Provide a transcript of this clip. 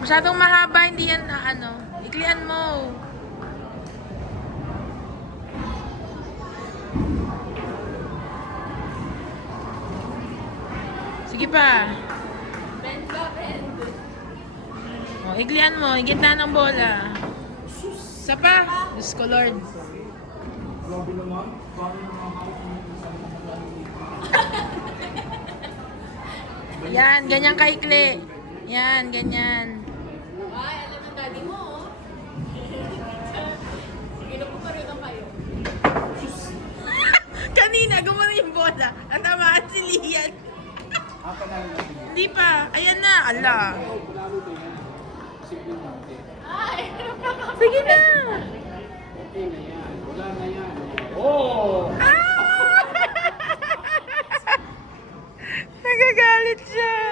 Masyadong mahaba, hindi yan na ano. Iklian mo. Sige pa. Bend ka, bend. O, iklian mo. Igitna ng bola. Isa pa. Diyos ko, Lord. Yan, ganyan kaikli. Yan, ganyan. Ay, alam ng daddy mo, oh. Sige na po pareho na kayo. Kanina, gumana yung bola. At tamaan si Lian. Hindi pa. Ayan na. Ala. Ay, Sige na. Oh! Nagagalit siya.